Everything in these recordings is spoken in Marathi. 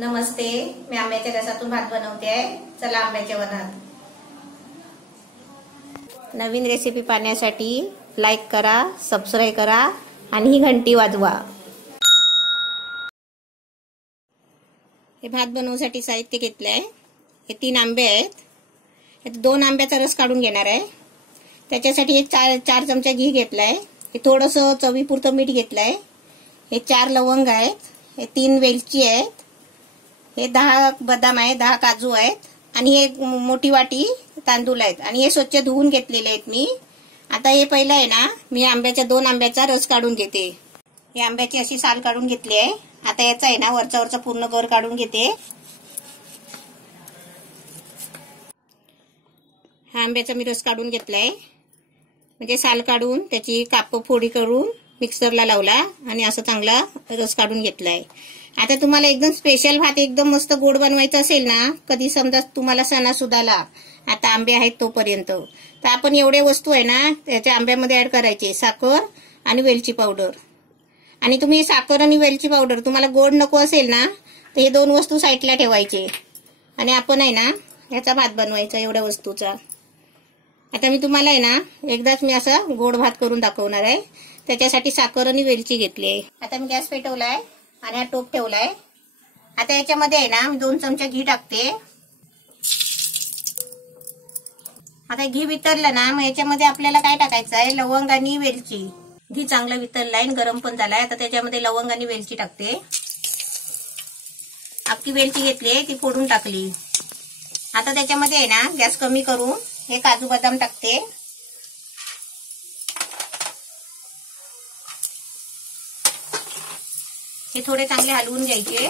नमस्ते, मी आंब्याच्या रसातून भात बनवते आहे. चला आंब्याच्या वनात. नवीन रेसिपी पाहण्यासाठी लाईक करा, सबस्क्राईब करा आणि ही घंटी वाजवा. हे भात बनवण्यासाठी साहित्य घेतले आहे. हे 3 आंबे आहेत. हे 2 आंब्याचा रस काढून घेणार आहे. त्याच्यासाठी एक 4 चमचा घी घेतलाय. हे थोडंसं चवीपुरतं मीठ घेतलंय. हे 4 लवंग आहेत. हे 3 वेलची आहेत. हे 10 बदाम आहेत, 10 काजू आहेत आणि हे मोठी वाटी तांदूळ आहेत आणि हे स्वच्छ धुवून घेतलेले आहेत मी. आता हे पहिलं आहे ना, मी 2 आंब्याचा रस काढून घेते. हे आंब्याची अशी साल काढून घेतली आहे. आता याचा आहे ना वरचा पूर्ण गर काढून घेते. हा आंब्याचा मी रस काढून घेतलाय. म्हणजे साल काढून त्याची काप फोडी करून मिक्सरला लावला आणि असं चांगला रस काढून घेतलाय. आता तुम्हाला एकदम स्पेशल भात एकदम मस्त गोड बनवायचा असेल ना, कधी समजा तुम्हाला सणासुदाला आता आंबे आहेत तोपर्यंत, तर आपण एवढे वस्तू आहे ना त्याच्या आंब्यामध्ये ऍड करायचे. साखर आणि वेलची पावडर. आणि तुम्ही साखर आणि वेलची पावडर तुम्हाला गोड नको असेल ना, तर हे 2 वस्तू साईडला ठेवायचे आणि आपण आहे ना ह्याचा भात बनवायचा एवढ्या वस्तूचा. आता मी तुम्हाला आहे ना एकदाच मी असा गोड भात करून दाखवणार आहे. त्याच्यासाठी साखर आणि वेलची घेतली आहे. आता मी गॅस पेटवलाय आणि हा टोप ठेवलाय. आता याच्यामध्ये आहे ना मी 2 चमचे घी टाकते. आता घी वितळलं ना, मग याच्यामध्ये आपल्याला काय टाकायचं आहे, लवंग आणि वेलची. घी चांगलं वितळलाय आणि गरम पण झालाय. आता त्याच्यामध्ये लवंग आणि वेलची टाकते. अख्खी वेलची घेतली, ती फोडून टाकली. आता त्याच्यामध्ये आहे ना गॅस कमी करून हे काजू बदाम टाकते. हे थोडे चांगले हलवून घ्यायचे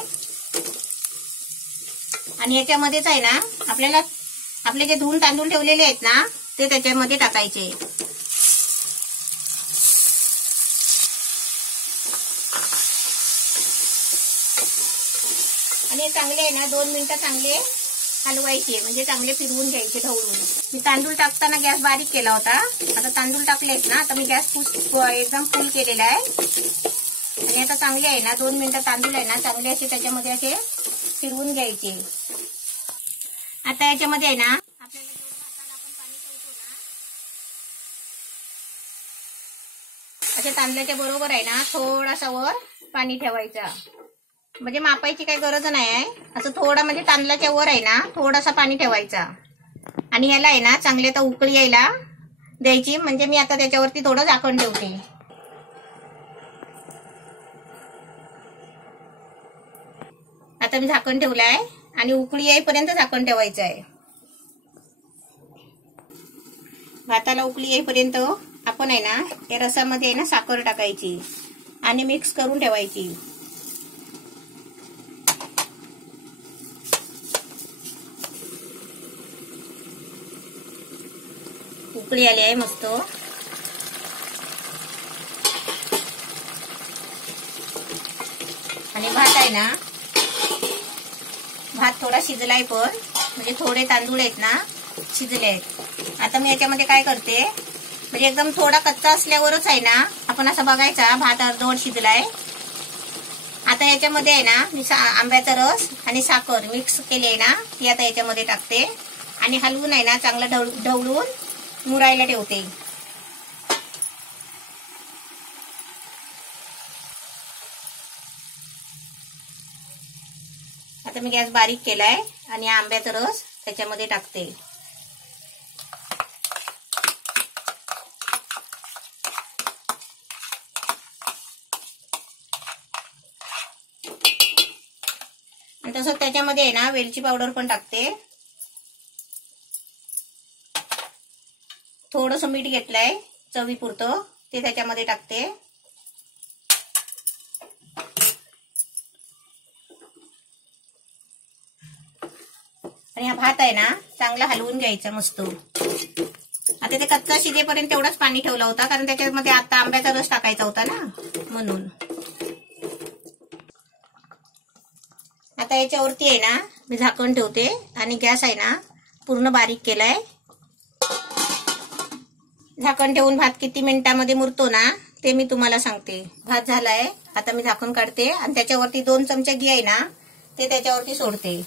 आणि याच्यामध्येच आहे ना आपल्याला आपले जे धुवून तांदूळ ठेवलेले आहेत ना ते त्याच्यामध्ये टाकायचे. आणि चांगले आहे ना 2 मिनिटं चांगले हलवायचे, म्हणजे चांगले फिरवून घ्यायचे ढवळून. मी तांदूळ टाकताना गॅस बारीक केला होता. आता तांदूळ टाकलेत ना, आता मी गॅस एकदम फुल केलेला आहे. आणि आता चांगले आहे ना 2 मिनिटं तांदूळ आहे ना चांगले असे त्याच्यामध्ये असे फिरवून घ्यायचे. आता याच्यामध्ये आहे ना आपल्याला जेवढं भाताला आपण पाणी ठेवतो ना, अशा तांदळाच्या बरोबर आहे ना थोडासा वर पाणी ठेवायचा. म्हणजे मापायची काही गरज नाही आहे. असं थोडा म्हणजे तांदळाच्या वर आहे ना थोडासा पाणी ठेवायचा आणि ह्याला आहे ना चांगले आता उकळी यायला द्यायची. म्हणजे मी आता त्याच्यावरती थोडं झाकण ठेवते. आता मी झाकण ठेवलंय आणि उकळी येईपर्यंत झाकण ठेवायचं आहे. भाताला उकळी येईपर्यंत आपण आहे ना या रसामध्ये आहे ना साखर टाकायची आणि मिक्स करून ठेवायची. उकळी आली आहे मस्त. आणि भात आहे ना, भात थोडा शिजलाय पण, म्हणजे थोडे तांदूळ आहेत ना शिजले आहेत. आता मी याच्यामध्ये काय करते, म्हणजे एकदम थोडा कच्चा असल्यावरच आहे ना आपण असं बघायचा भात अर्धवट शिजलाय. आता याच्यामध्ये आहे ना मी आंब्याचा रस आणि साखर मिक्स केली आहे ना ती आता याच्यामध्ये टाकते आणि हलवून आहे ना चांगलं ढवळून मुरायला ठेवते. आता मी गॅस बारीक केलाय आणि आंब्याचा रस त्याच्यामध्ये टाकते. आणि तसंच त्याच्यामध्ये आहे ना वेलची पावडर पण टाकते. थोडंसं मीठ घेतलंय चवीपुरतं, ते त्याच्यामध्ये टाकते. आणि हा भात आहे ना चांगला हलवून घ्यायचा मस्त. आता ते कच्चा शिजेपर्यंत तेवढाच पाणी ठेवला होता, कारण त्याच्यामध्ये आता आंब्याचा रस टाकायचा होता ना म्हणून. आता याच्यावरती आहे ना मी झाकण ठेवते आणि गॅस आहे ना पूर्ण बारीक केलाय. झाकण ठेवून भात किती मिनिटांमध्ये मुरतो ना ते मी तुम्हाला सांगते. भात झालाय. आता मी झाकण काढते आणि त्याच्यावरती 2 चमचे घी आहे ना ते त्याच्यावरती सोडते.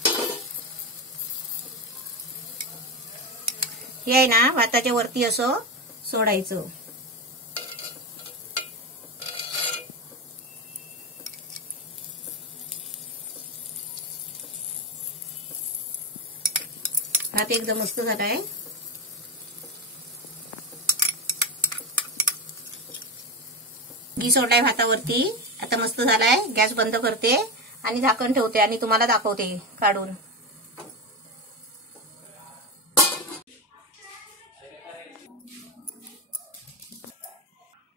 हे आहे ना भाताच्या वरती असं सोडायचं. भात एकदम मस्त झालाय. घी सोडलाय भातावरती. आता मस्त झालाय. गॅस बंद करते आणि झाकण ठेवते आणि तुम्हाला दाखवते काढून.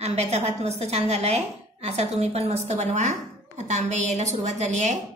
आंब्याचा भात मस्त छान झालाय. असा तुम्ही पण मस्त बनवा. आता आंबे यायला सुरुवात झाली आहे.